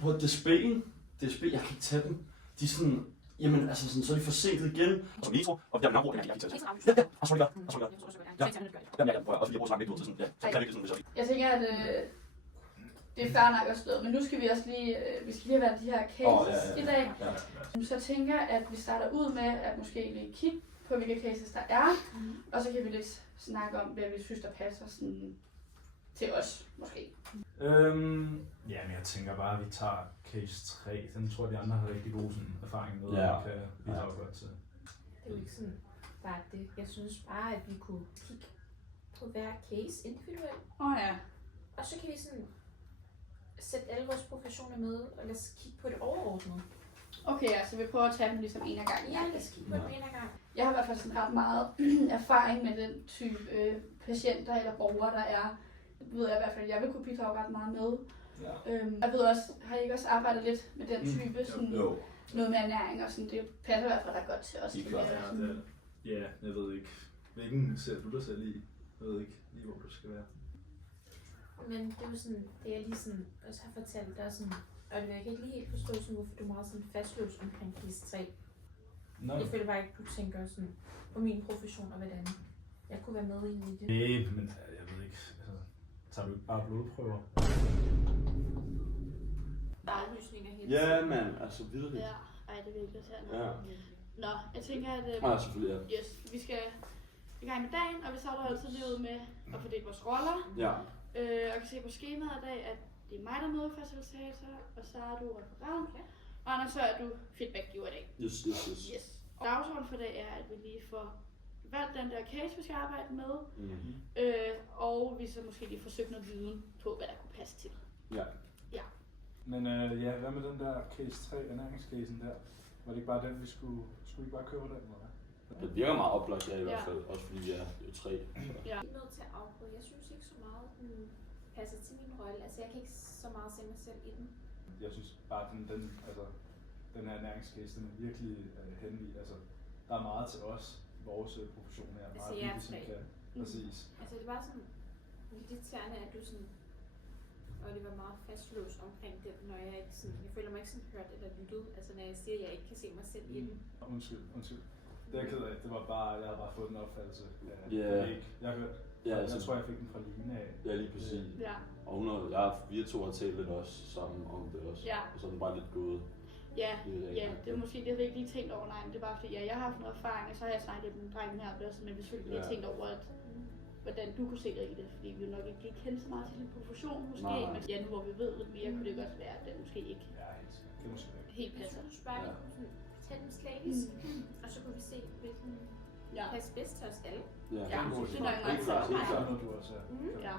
fordi på DSB, jeg kan ikke tage dem. De er sådan, jamen altså sådan, så er de forsinket igen. Og så metro, og der er navnbrug, jeg kan ikke tage. Ja, og så er det der. Ja, jamen jeg også lige bruge så lang tid sådan, ja, så kan jeg virkelig sådan, Jeg tænker, at det er fair nok også, men nu skal vi også lige, vi skal lige have været de her cases i dag. Så tænker jeg, at vi starter ud med at måske lige kigge på, hvilke cases der er, og så kan vi lidt snakke om, hvad vi synes, der passer sådan til os, måske. Ja, men jeg tænker bare, at vi tager case 3. Den tror jeg, de andre har rigtig god sådan, erfaring med, Ja. og kan bidrage godt til. Det er jo ikke sådan bare det. Jeg synes bare, at vi kunne kigge på hver case individuelt. Ja. Og så kan vi sådan sætte alle vores professioner med, og lad os kigge på det overordnet. Okay, altså vi prøver at tage dem ligesom en af gangen. Ja, lad os kigge på det en af gangen. Jeg har i hvert fald sådan ret meget erfaring med den type patienter eller borgere, der er. Det ved jeg i hvert fald, jeg vil kunne bidrage ret meget med. Ja. Jeg ved også, har I ikke også arbejdet lidt med den type, sådan noget med ernæring og sådan, det passer i hvert fald ret godt til os. Ja, jeg ved ikke. Hvilken ser du dig selv i? Jeg ved ikke lige, hvor du skal være. Men det er jo sådan, det jeg lige sådan også har fortalt dig sådan, og det vil jeg ikke lige helt forstå, sådan, hvorfor du er meget sådan fastlåst omkring case 3. Nå. Jeg føler bare ikke, du tænker sådan på min profession og hvordan jeg kunne være med i det. Nej, men jeg ved ikke. Altså, tager du ikke bare blodprøver? Aflysninger hele Ja, man, altså vildt. Ja, ej, det er virkelig irriterende. Ja. Nå, jeg tænker, at Selvfølgelig, ja. yes, vi skal i gang med dagen, og vi starter altid lige ud med at fordele vores roller. Ja. Og kan se på skemaet i dag, at det er mig, der møder facilitator, og så er du referent, og Anders, så er du feedbackgiver i dag. Yes. Og dagsordenen for i dag er, at vi lige får valgt den der case, vi skal arbejde med, og vi så måske lige får søgt noget viden på, hvad der kunne passe til. Ja. Men ja, hvad med den der case 3, ernæringscasen der? Var det ikke bare den, vi skulle ikke bare køre den, eller hvad? Det virker meget oplagt, ja, i hvert fald. Også fordi vi er jo 3. Ja. Jeg er nødt til at afbryde. Jeg synes ikke så meget, den passer til min rolle. Altså, jeg kan ikke så meget se mig selv i den. Jeg synes bare, den her ernæringscase, den er virkelig henvig. Altså, der er meget til os, vores profession her. Altså, Meget jeg er vigtigt, som 3. kan. Præcis. Altså, det var sådan lidt irriterende, at du sådan, og det var meget fastlåst omkring det, når jeg ikke sådan, jeg føler mig ikke sådan hørt eller lyttet. Altså, når jeg siger, at jeg ikke kan se mig selv i den. Undskyld. Det er jeg ked af. Det var bare, jeg havde bare fået den opfattelse. Jeg har hørt. Ja, jeg tror, jeg fik den fra Line af. Ja, lige præcis. Ja. Og vi to har talt lidt også sammen om det også. Ja. Og så er den bare lidt gået. Ja, det er måske, det havde jeg ikke lige tænkt over, nej, men det er bare fordi, jeg har haft noget erfaring, og så har jeg snakket lidt med drengen her, men vi selvfølgelig lige tænkt over, at hvordan du kunne se dig i det, fordi vi jo nok ikke lige kendte så meget til din profession måske, men ja, nu hvor vi ved lidt mere, kunne det godt være, at den måske ikke Ja, det er måske helt Jeg passer. synes bare, vi kunne sådan tage den slavisk, og så kunne vi se, hvilken passer bedst til os alle. Ja, det er nok Helt klart. Det er noget, du også Ja.